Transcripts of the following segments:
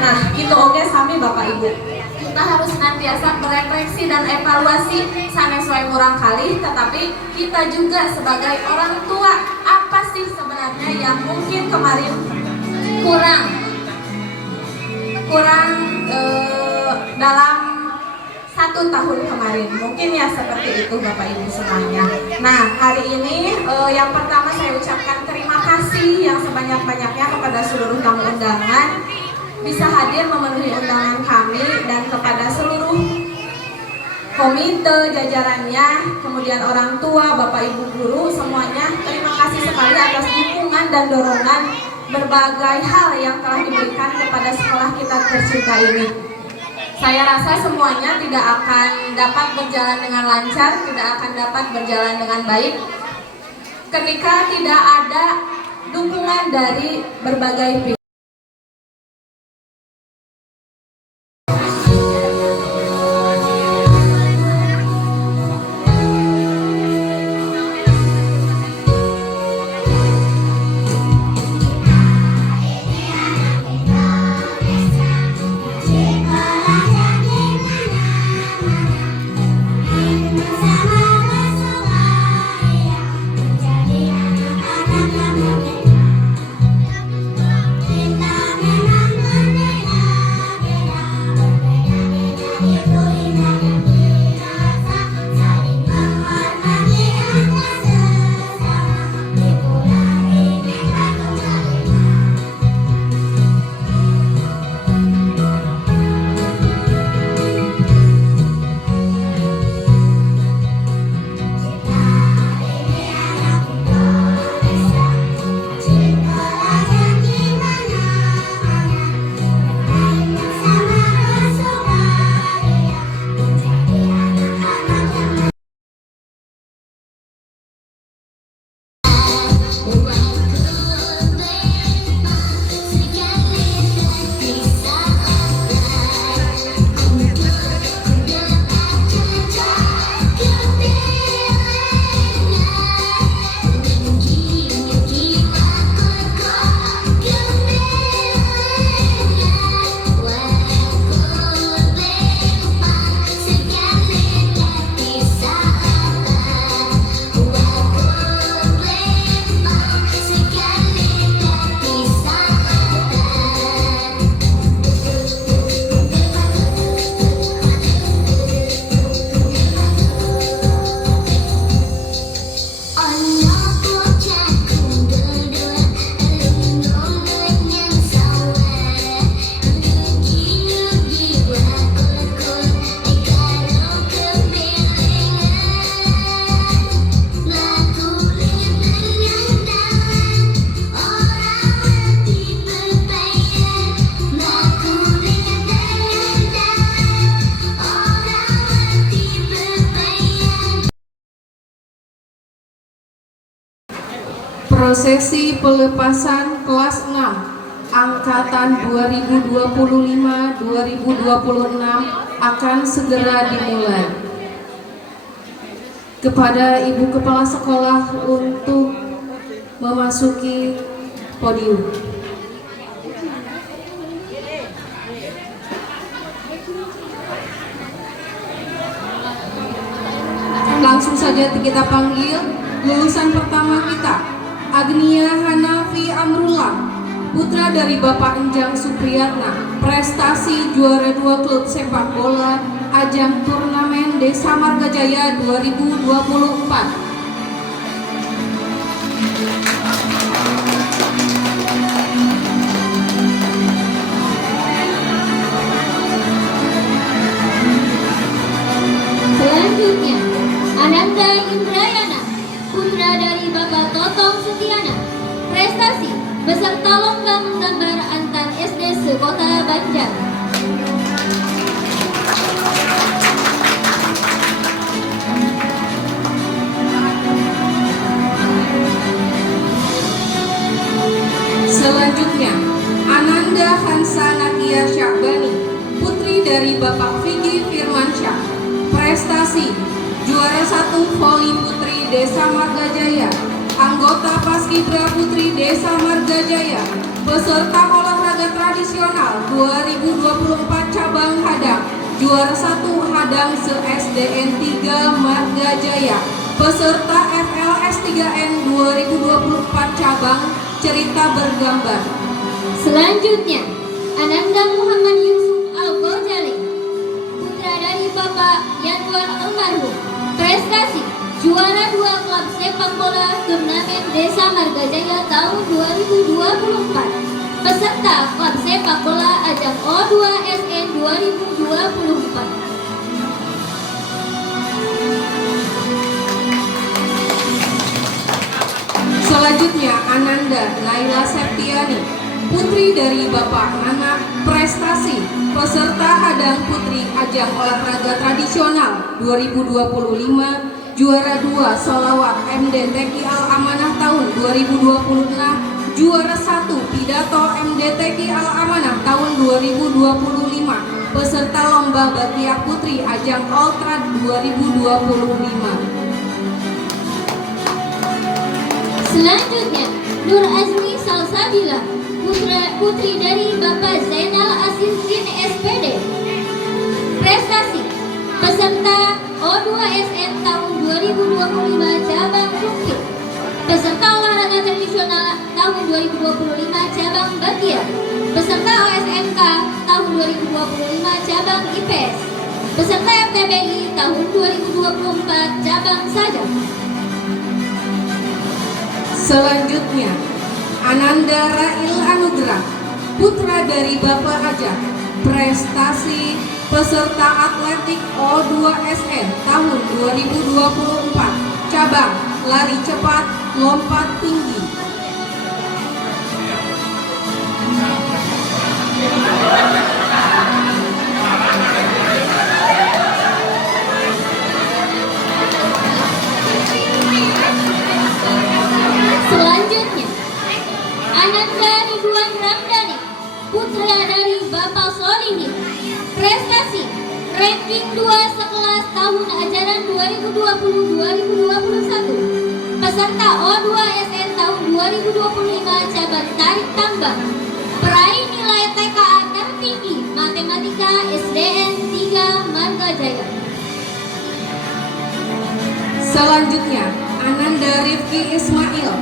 Nah, itu oke sami Bapak Ibu. Kita harus senantiasa berefleksi dan evaluasi sanes wae murang kali, tetapi kita juga sebagai orang tua apa sih sebenarnya yang mungkin kemarin kurang dalam 1 tahun kemarin, mungkin ya seperti itu Bapak Ibu semuanya. Nah, hari ini yang pertama saya ucapkan terima kasih yang sebanyak-banyaknya kepada seluruh tamu undangan bisa hadir memenuhi undangan kami, dan kepada seluruh komite jajarannya, kemudian orang tua, Bapak Ibu guru semuanya, terima kasih sekali atas dukungan dan dorongan berbagai hal yang telah diberikan kepada sekolah kita tercinta ini. Saya rasa semuanya tidak akan dapat berjalan dengan lancar, tidak akan dapat berjalan dengan baik ketika tidak ada dukungan dari berbagai pihak. Prosesi pelepasan kelas 6 Angkatan 2025-2026 akan segera dimulai. Kepada Ibu Kepala Sekolah untuk memasuki podium. Langsung saja kita panggil lulusan pertama kita, Agnia Hanafi Amrullah, putra dari Bapak Enjang Supriyatna, prestasi juara 2 klub sepak bola ajang turnamen Desa Margajaya 2024. Selanjutnya, Ananda Indrayana, putra dari Bapak Totong Setiana, prestasi beserta lomba menggambar antar SD sekota Banjar. Selanjutnya, Ananda Hansa Nadia Syakbani, putri dari Bapak Vicky Firmansyah, prestasi juara 1 voli putri Desa Margajaya, anggota Paskibra Putri Desa Margajaya, peserta olahraga tradisional 2024 cabang hadang, juara 1 hadang se-SDN 3 Margajaya, peserta FLS 3N 2024 cabang cerita bergambar. Selanjutnya, Ananda Muhammad Yusuf Al-Ghazali, putra dari Bapak Yanwar Almarhum, prestasi juara 2 klub sepak bola turnamen Desa Margajaya tahun 2024, peserta klub sepak bola ajang O2 SN 2024. Selanjutnya, Ananda Naila Septiani, putri dari Bapak Anak, prestasi peserta hadang putri ajang olahraga tradisional 2025, juara 2 Solawat MDTQ Al-Amanah tahun 2026, juara 1 Pidato MDTQ Al-Amanah tahun 2025, peserta lomba Batiak Putri ajang Oltrad 2025. Selanjutnya, Nur Azmi Salsabila, putri dari Bapak Zainal Asiruddin SPD, prestasi peserta O2 SN tahun 2025 cabang Bukit, peserta olahraga tradisional tahun 2025 cabang Batia, peserta OSMK tahun 2025 cabang IPS, peserta FTBI tahun 2024 cabang Sajak. Selanjutnya, Ananda Rail Anugrah, putra dari Bapak Ajak, prestasi peserta atletik O2 SN tahun 2024, cabang lari cepat, lompat tinggi. Selanjutnya, Ananda Ridwan Ramdhani, putra dari Bapak Solihin, prestasi ranking 2 sekelas tahun ajaran 2020-2021, peserta O2 SN tahun 2025 cabang tarik tambang, peraih nilai TKA tertinggi matematika SDN 3 Margajaya. Selanjutnya, Ananda Rifki Ismail,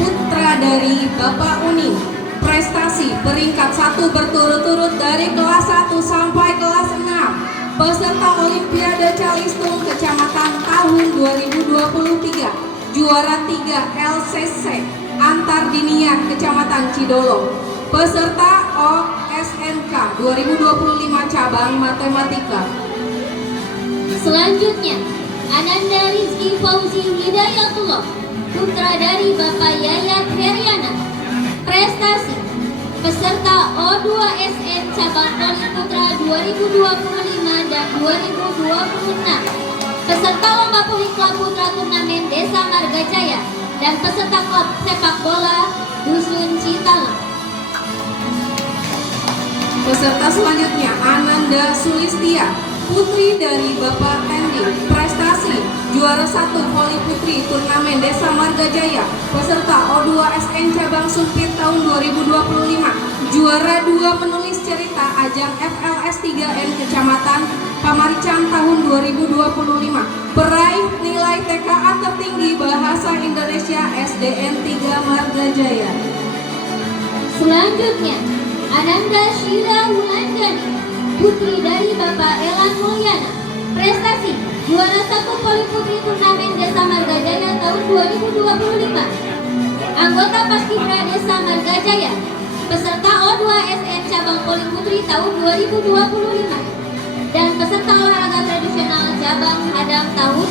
putra dari Bapak Uni, prestasi peringkat 1 berturut-turut dari kelas 1 sampai kelas 6, peserta Olimpiade Calistung Kecamatan tahun 2023, juara 3 LCC Antar Diniah Kecamatan Cidolong, peserta OSNK 2025 cabang matematika. Selanjutnya, Ananda Rizky Fauzi Hidayatullah, putra dari Bapak Yayat Heriana, prestasi peserta O2 SN cabang Poli Putra 2025 dan 2026, peserta lomba Polikla Putra turnamen Desa Margajaya dan peserta klub sepak bola Dusun Citalang. Peserta selanjutnya Ananda Sulistia, putri dari Bapak Tendi, prestasi juara 1 voli putri turnamen Desa Marga Jaya, peserta O2SN cabang Sumpit tahun 2025, juara 2 menulis cerita ajang FLS 3N Kecamatan Pamarican tahun 2025, peraih nilai TKA tertinggi Bahasa Indonesia SDN 3 Marga Jaya. Selanjutnya Ananda Syira Wulandani, putri dari Bapak Elan Mulyana, prestasi juara 1 voli putri turnamen Desa Marga Jaya tahun 2025, anggota Paskibra Desa Marga Jaya, peserta O2SN cabang voli putri tahun 2025, dan peserta olahraga tradisional cabang hadang tahun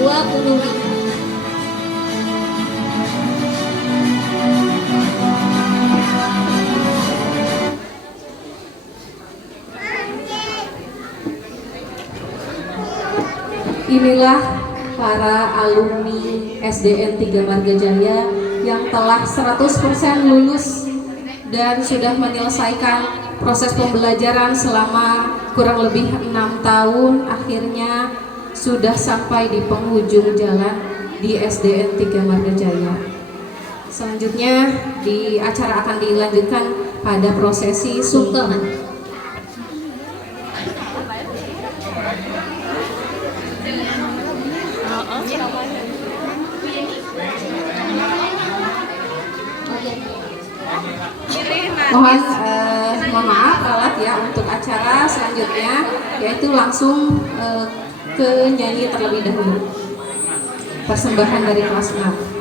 2025. Inilah para alumni SDN 3 Marga Jaya yang telah 100% lulus dan sudah menyelesaikan proses pembelajaran selama kurang lebih 6 tahun. Akhirnya sudah sampai di penghujung jalan di SDN 3 Marga Jaya. Selanjutnya di acara akan dilanjutkan pada prosesi sungkeman. Mohon maaf alat ya untuk acara selanjutnya, yaitu langsung ke nyanyi terlebih dahulu. Persembahan dari kelas 6.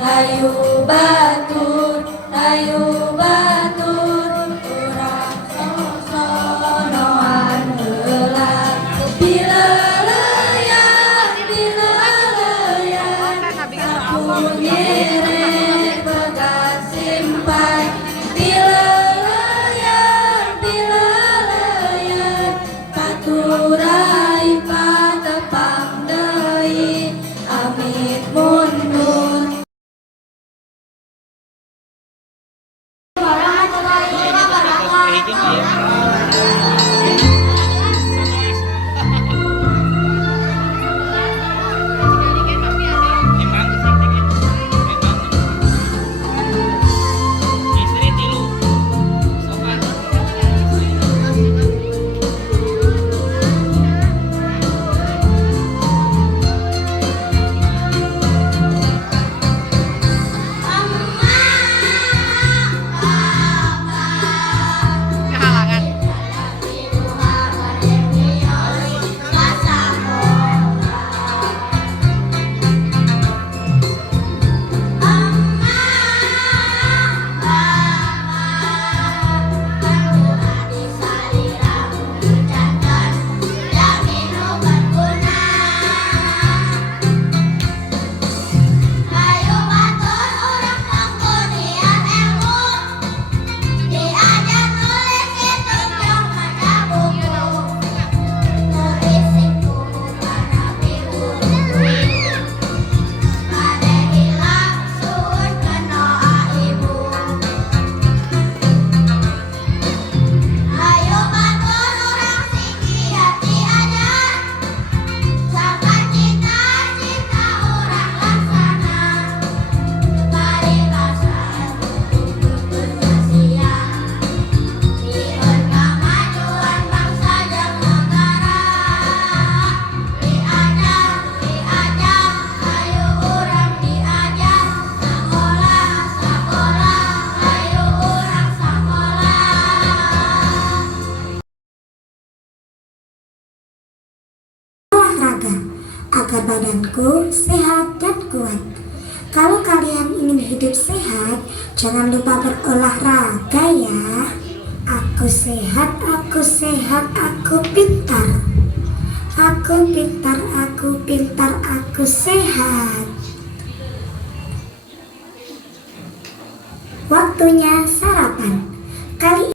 Ayu batur, ayu batur, urang sosonoan heula. Pileleyan, sapunyere begat simpai. Pileleyan, paturai patepang deui, amit mundur. Agar badanku sehat dan kuat. Kalau kalian ingin hidup sehat, jangan lupa berolahraga ya. Aku sehat, aku sehat, aku pintar. Aku pintar, aku pintar, aku sehat. waktunya sarapan. Kali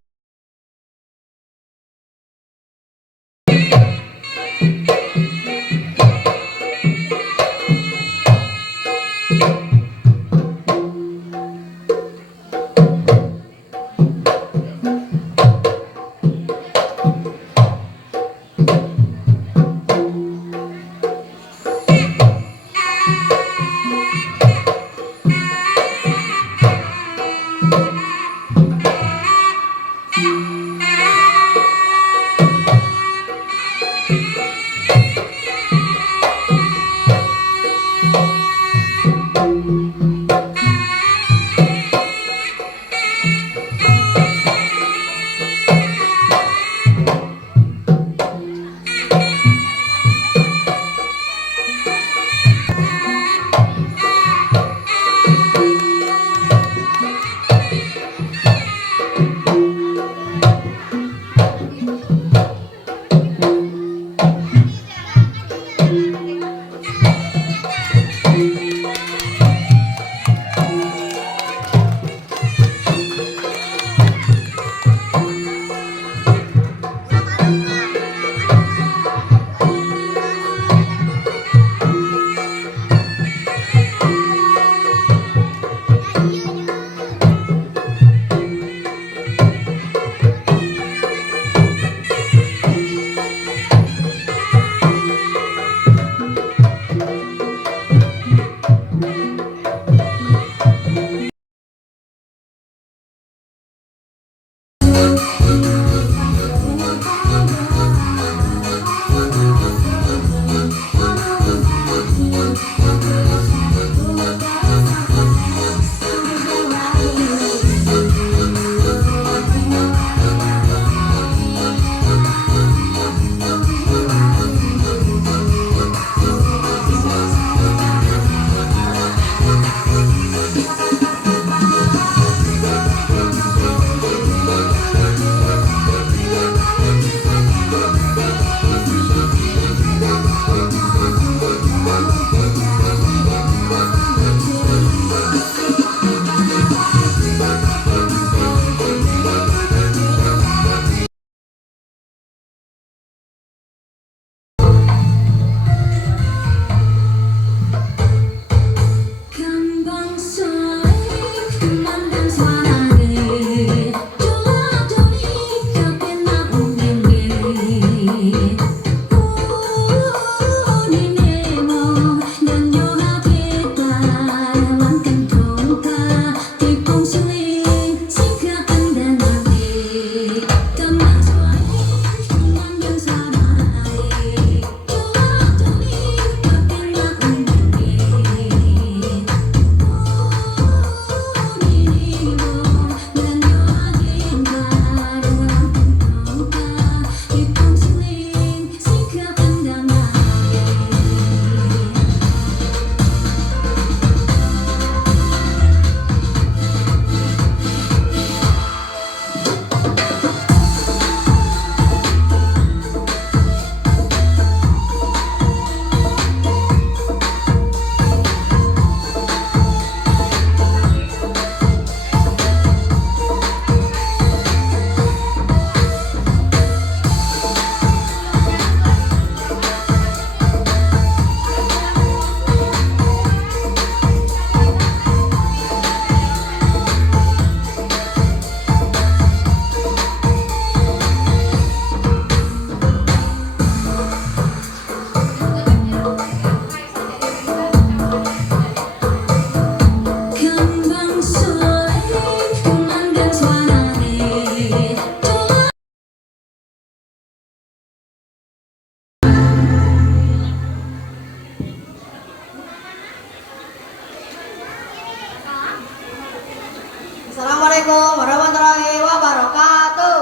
Assalamualaikum warahmatullahi wabarakatuh.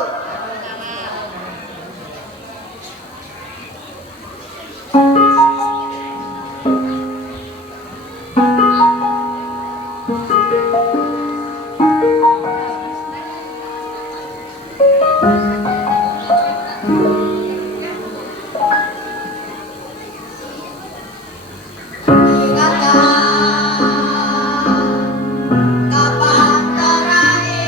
Kapan terakhir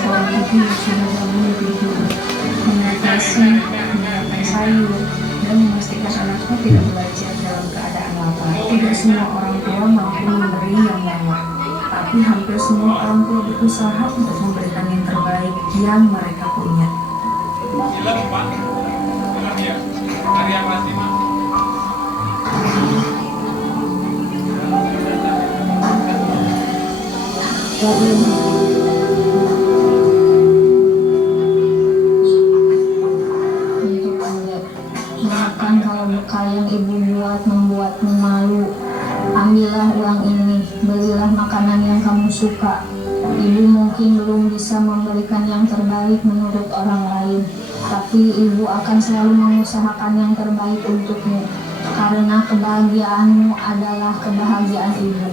seorang ibu yang sudah bangun tidur, mengatasi, menyiapkan sayur, dan memastikan anaknya tidak belajar dalam keadaan lapar. Tidak semua orang tua mampu memberi yang banyak, tapi hampir semua orang tua berusaha untuk memberikan yang terbaik yang mereka punya. Untuk Anda, maafkan kalau bekal yang ibu buat membuatmu malu. Ambillah uang ini, belilah makanan yang kamu suka. Ibu mungkin belum bisa memberikan yang terbaik menurut orang lain, tapi ibu akan selalu mengusahakan yang terbaik untukmu, karena kebahagiaanmu adalah kebahagiaan ibu.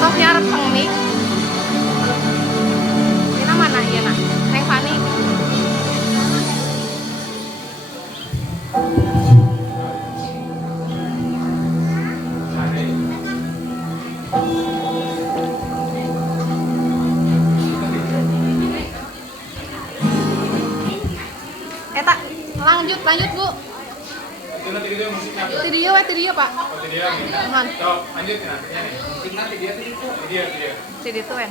Sok nyarep pengmi. Ini mana ya nak? Neng Fani. Eta, lanjut Bu. Tidieu Pak. Mohon. Lanjut nantinya nih. Tidieu tuh kan.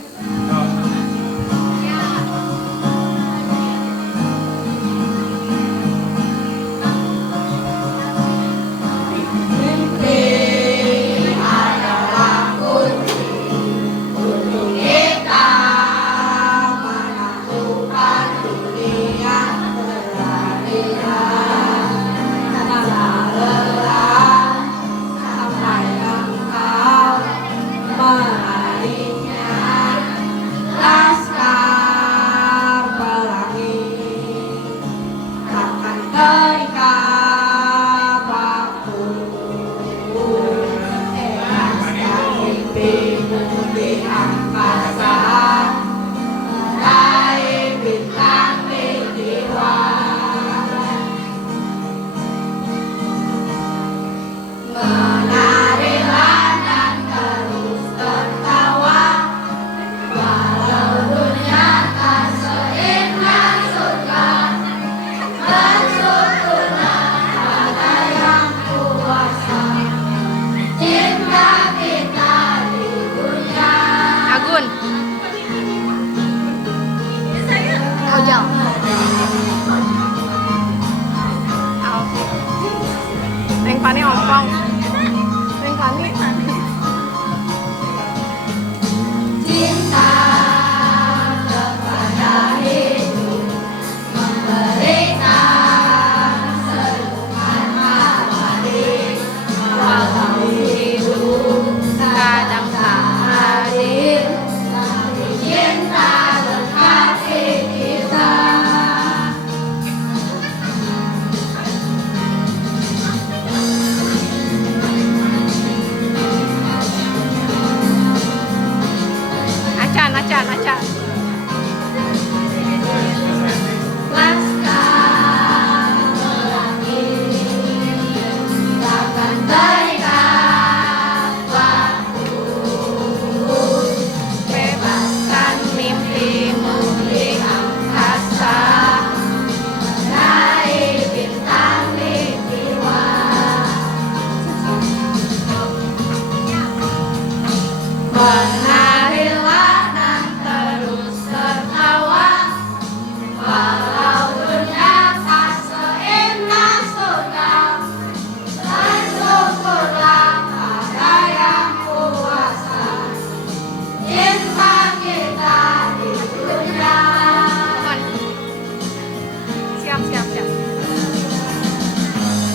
Ojal. Neng Fani ompong. Neng Fani. Cinta kepada hidup memberikan senyuman abadi, walau hidup kadang tak hadir, tapi cinta berkasih kita. Acan. Laskar pelangi takkan berikan waktu, bebaskan mimpimu di angkasa, meraih bintang di jiwa. Menarilah dan terus tertawa, walau dunia tak seindah surga. Bersyukurlah pada yang kuasa, cinta kita di dunia. Siap.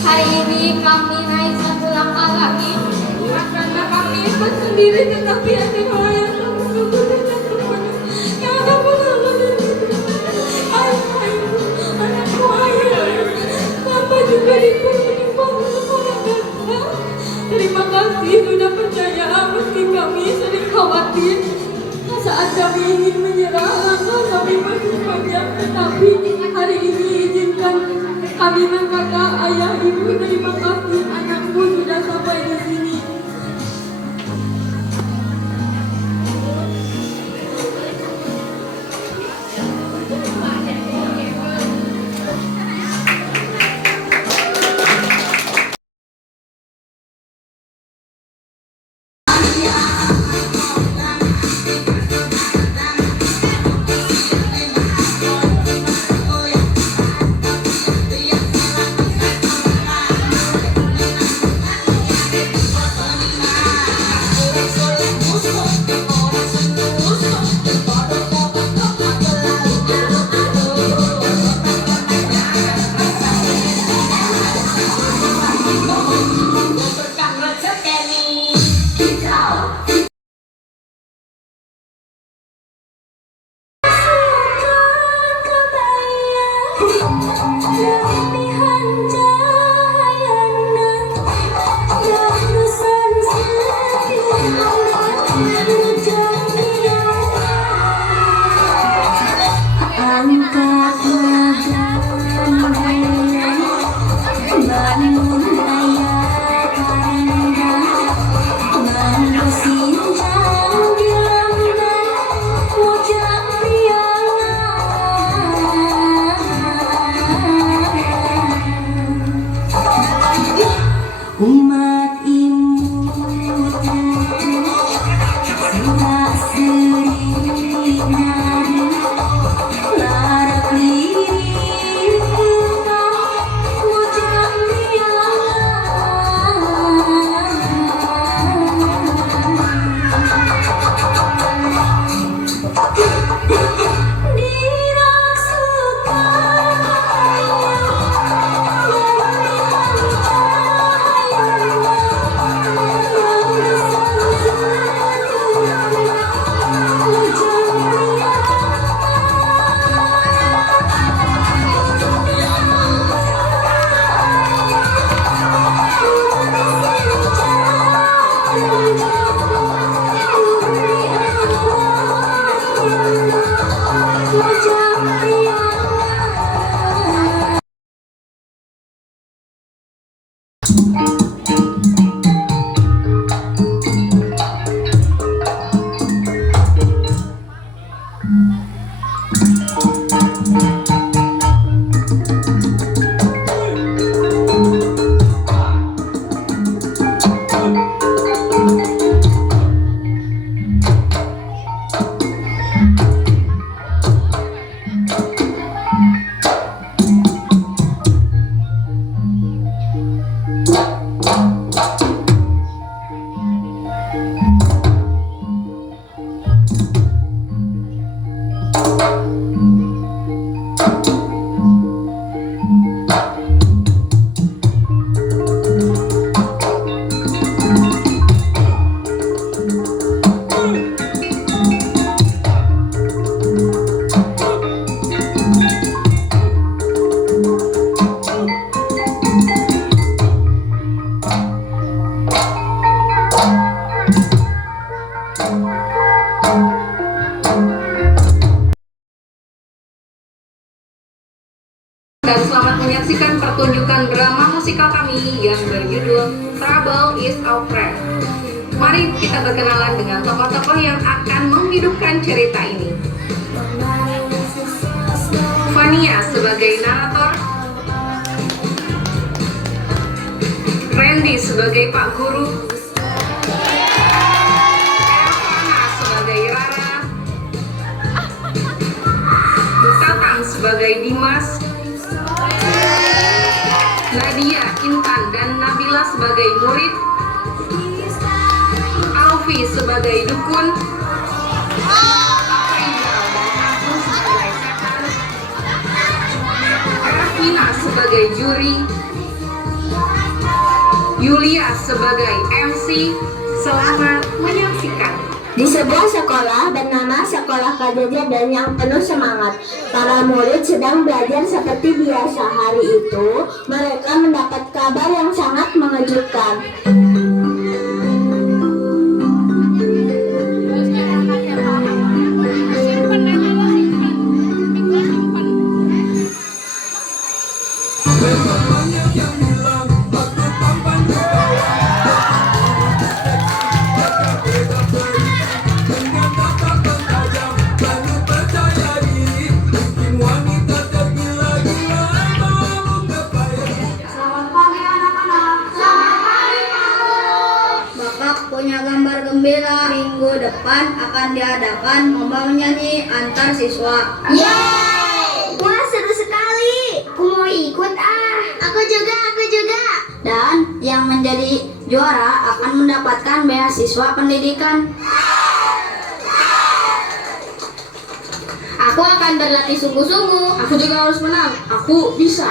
Hari ini kami naik satu langkah lagi, karena kami ikut sendiri, tetapi ada hal yang kami lakukan yang akan mengalami. Ayah, anakku ayah. kami ingin menyerah, langkah kami masih panjang, tetapi hari ini izinkan kami berkata, ayah, ibu, terima kasih anakku sudah sampai di sini. Dan selamat menyaksikan pertunjukan drama musikal kami yang berjudul Trouble is Our Friend. Mari kita berkenalan dengan tokoh-tokoh yang akan menghidupkan cerita ini. Fania sebagai narator, Randy sebagai Pak Guru, Ervana sebagai Rara, Tatang sebagai Dimas, Nadia, Intan, dan Nabila sebagai murid, Alfi sebagai dukun, Faizal dan Agung sebagai setan, Ervina sebagai juri, Yulia sebagai MC. Selamat menyaksikan. Di sebuah sekolah bernama Sekolah Kejadian yang penuh semangat, para murid sedang belajar seperti biasa. Hari itu, mereka mendapat kabar yang sangat mengejutkan. Bapak punya gambar gembira. Minggu depan akan diadakan lomba menyanyi antar siswa. Yeay! Wah, seru sekali. Aku mau ikut ah. Aku juga. Dan yang menjadi juara akan mendapatkan beasiswa pendidikan. Aku akan berlatih sungguh-sungguh. Aku juga harus menang. Aku bisa.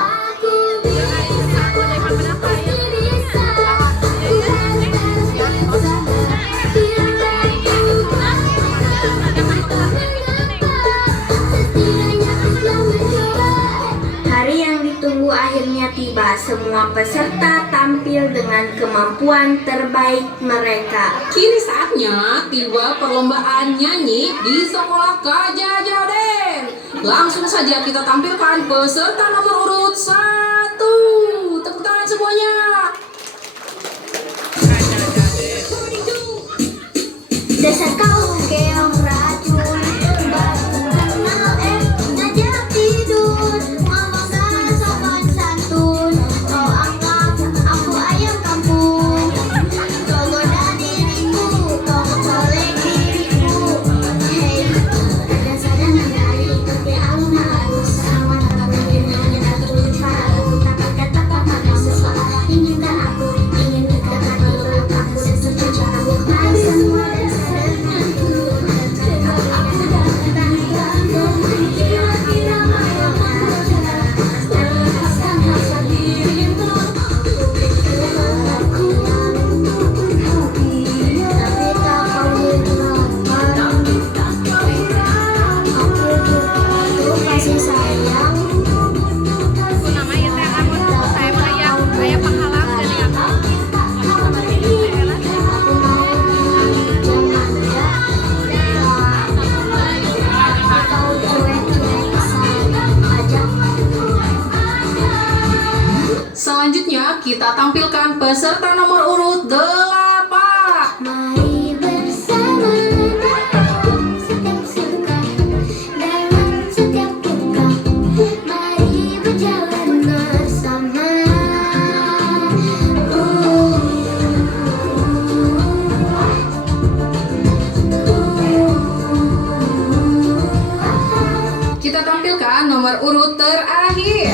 Hari yang ditunggu akhirnya tiba. Semua peserta tampil dengan kemampuan terbaik mereka. Kini saatnya tiba perlombaan nyanyi di sekolah Kajajaden. Langsung saja kita tampilkan peserta nomor urut 1. Tepuk tangan semuanya. Dasar kau keong racun, baru kenal ngajak tidur, ngomong gak sopan santun, kau anggap aku ayam kampung, kau goda diriku, kau colek diriku, hei, kadang-kadang dari ikuti alun-alun, sama dengan yang aku lupa, aku takkan kata-kata sesuatu, inginkan aku, ingin dekat hati, peluk aku dan setuju aku, mari semua dan Selanjutnya kita tampilkan peserta nomor urut 8. mari bersama dalam setiap suka, dalam setiap duka, mari berjalan bersama. Kita tampilkan nomor urut terakhir.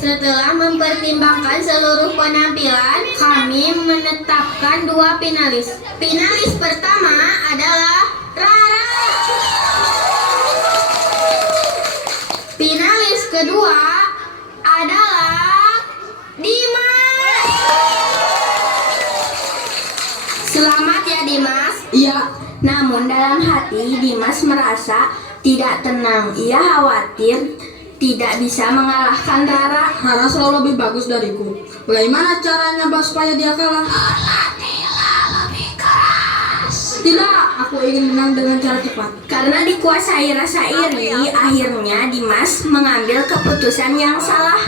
Setelah mempertimbangkan seluruh penampilan, kami menetapkan 2 finalis. Finalis pertama adalah Rara. Finalis kedua adalah Dimas. Selamat ya Dimas. Iya, Namun dalam hati Dimas merasa tidak tenang. Ia khawatir tidak bisa mengalahkan Rara. Rara selalu lebih bagus dariku. Bagaimana caranya supaya dia kalah? Berlatihlah lebih keras. Tidak, aku ingin menang dengan cara cepat. Karena dikuasai rasa iri, akhirnya Dimas mengambil keputusan yang salah.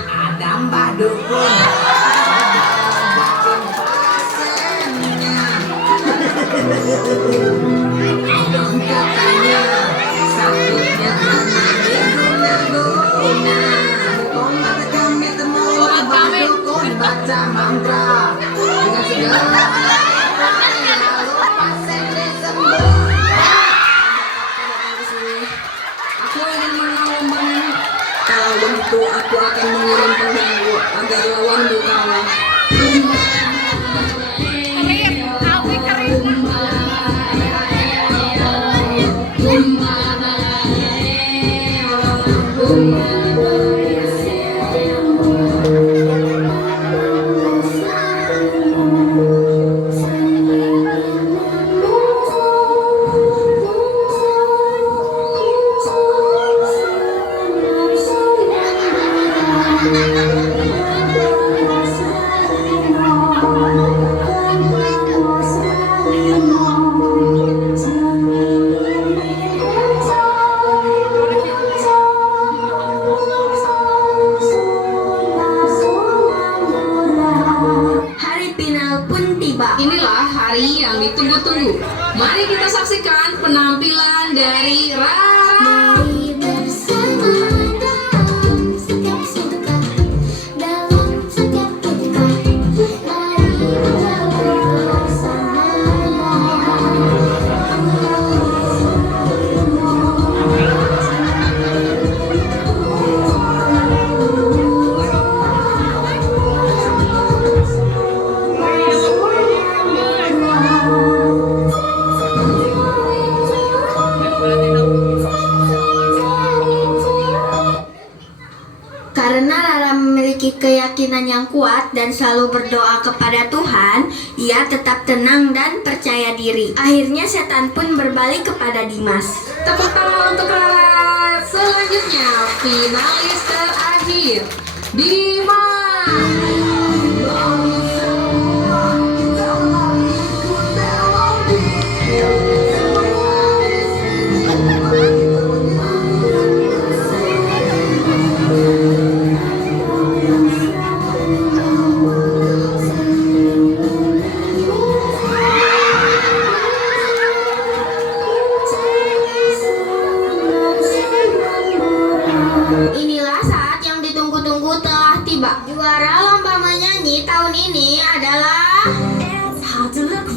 Aku ingin menang lomba ini. Kalau begitu, aku akan mengirim pengganggu agar lawanmu kalah. inilah hari yang ditunggu-tunggu. Mari kita saksikan penampilan dari Rara. Mari bersama dalam setiap suka, dalam setiap duka. Mari bersama. Karena Rara memiliki keyakinan yang kuat dan selalu berdoa kepada Tuhan, ia tetap tenang dan percaya diri. Akhirnya setan pun berbalik kepada Dimas. Tepuk tangan untuk Rara. Selanjutnya finalis terakhir Dimas. Inilah saat yang ditunggu-tunggu telah tiba. Juara lomba menyanyi tahun ini adalah Rara.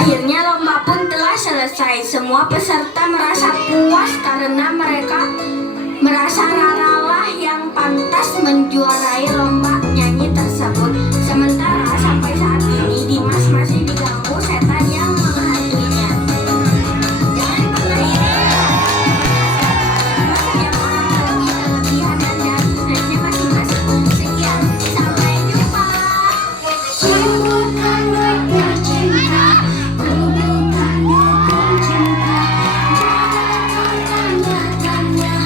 Akhirnya lomba pun telah selesai. Semua peserta merasa puas karena mereka merasa Rara lah yang pantas menjuarai lomba nyanyi tersebut. Sementara sampai saat ini Dimas masih diganggu setan yang menghantuinya. Jangan pernah iri. Setiap orang memiliki kelebihan dan kesulitannya masing-masing. Sekian, sampai jumpa. Bukan waktu cinta, bukan dukung cinta. Tanda-tanda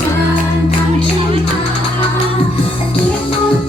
tentang cinta. Diputar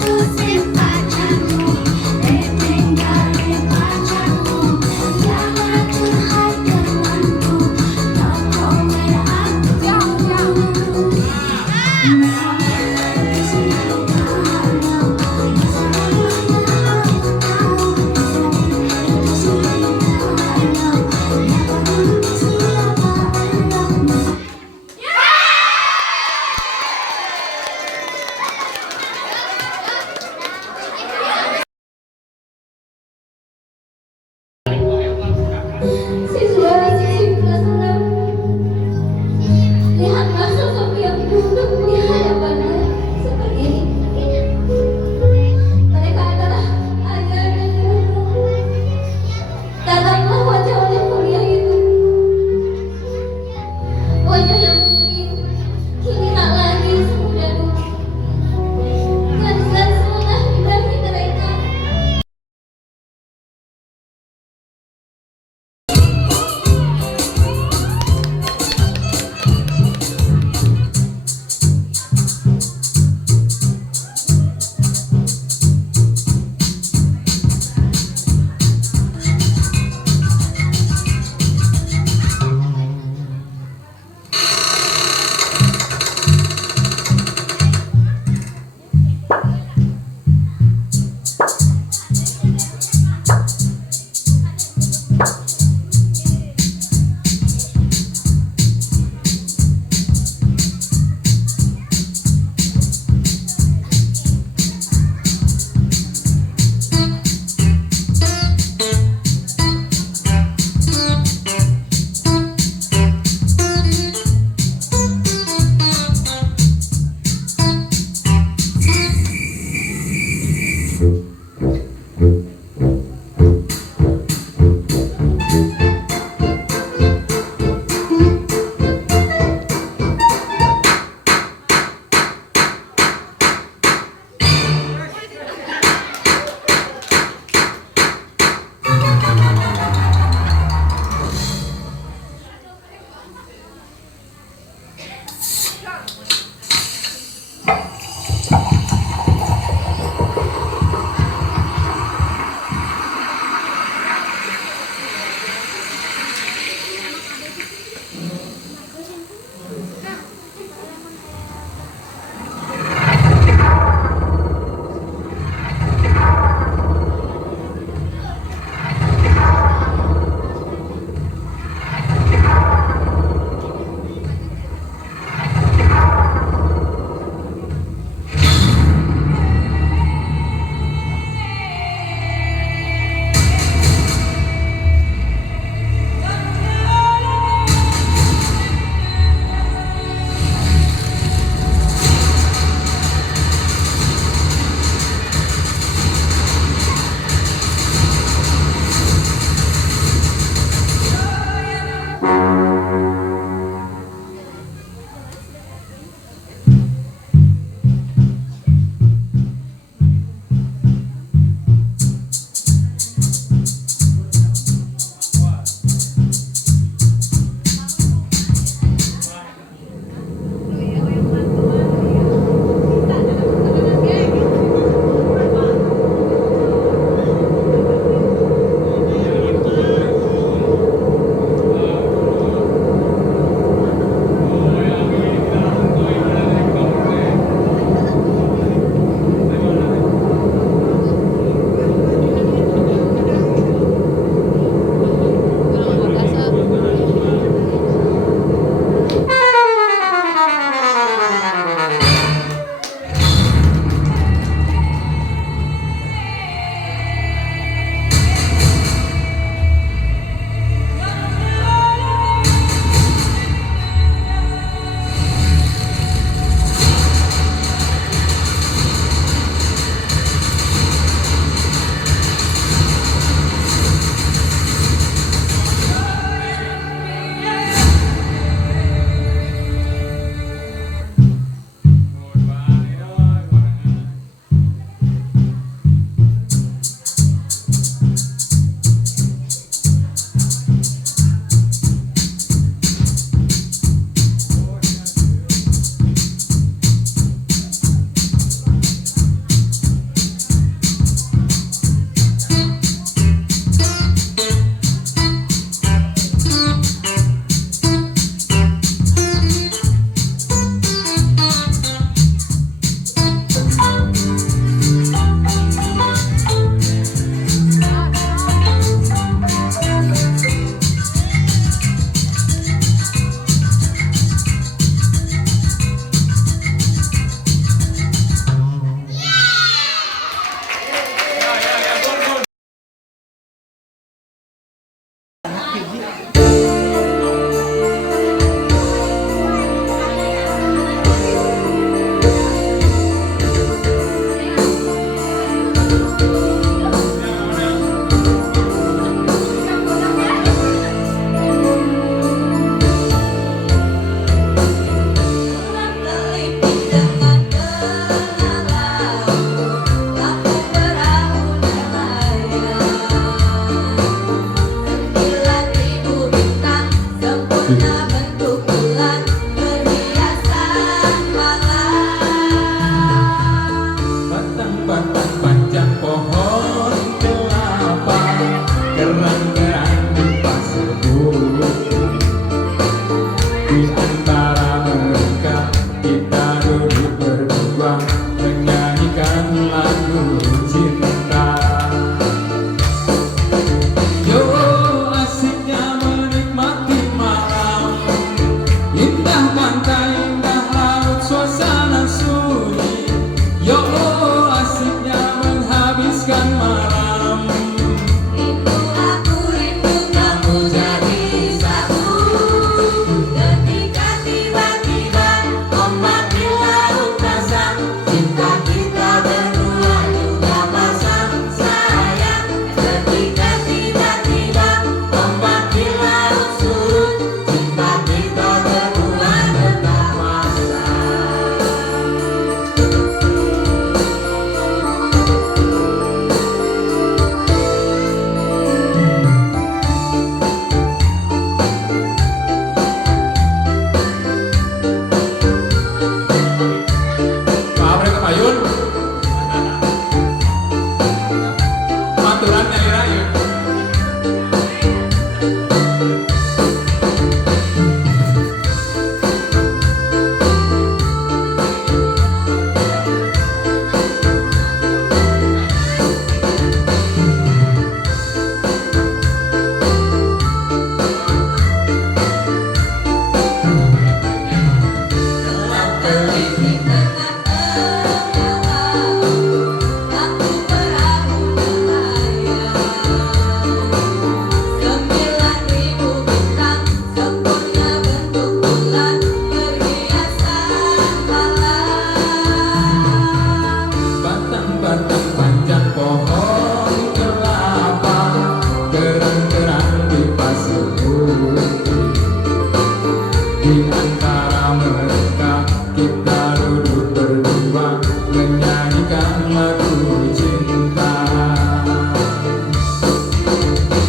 Di antara mereka kita duduk berdua menyanyikan lagu cinta.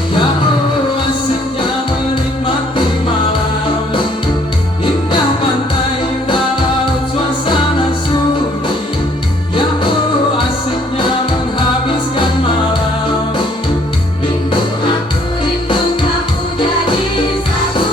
Ya oh, asiknya menikmati malam, indah pantai, indah laut, suasana sunyi. Ya oh, asiknya menghabiskan malam. Rindu aku, rindu kamu jadi satu.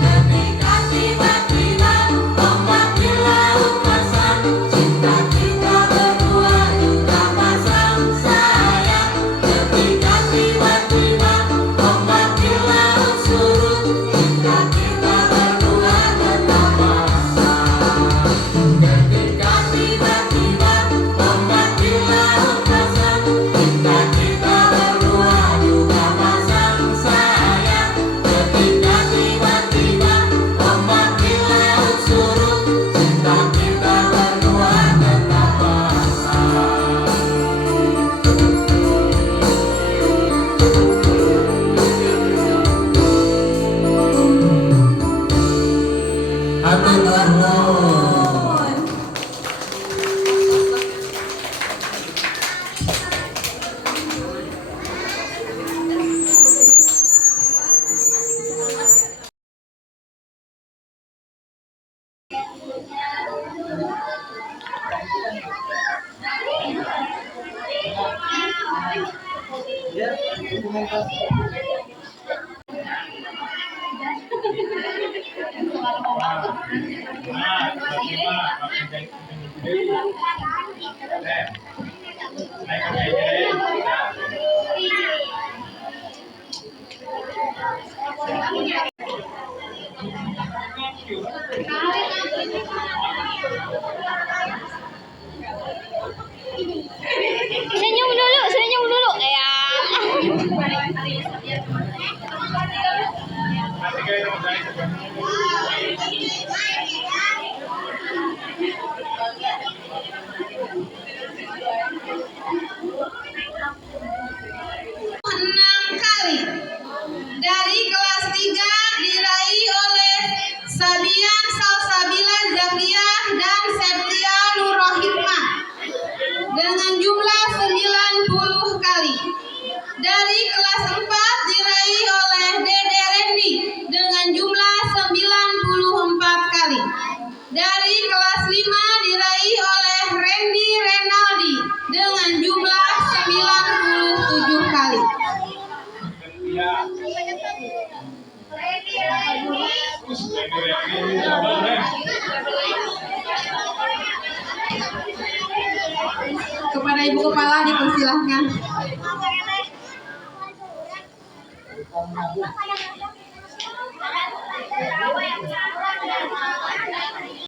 Ketika tiba-tiba ombak di laut pasang, cinta kita berdua juga pasang sayang. Ketika tiba-tiba ombak di laut surut, cinta kita berdua tetap pasang. Ketika tiba-tiba ombak di laut pasang, cinta kita berdua juga pasang sayang. Ketika tiba-tiba ombak di laut surut, cinta kita berdua tetap pasang. Hatur nuhun. Senyum dulu, senyum dulu. Ya. Kali dari kelas 3 diraih oleh Sabian Salsabila Zakiah dan Septia Nurrohimah dengan jumlah 90 kali. Dari kelas 4 diraih oleh Dede Rendi dengan jumlah 94 kali. Dari kelas 5 diraih oleh Randy Renaldi dengan jumlah 97 kali. Kepada Ibu Kepala dipersilahkan.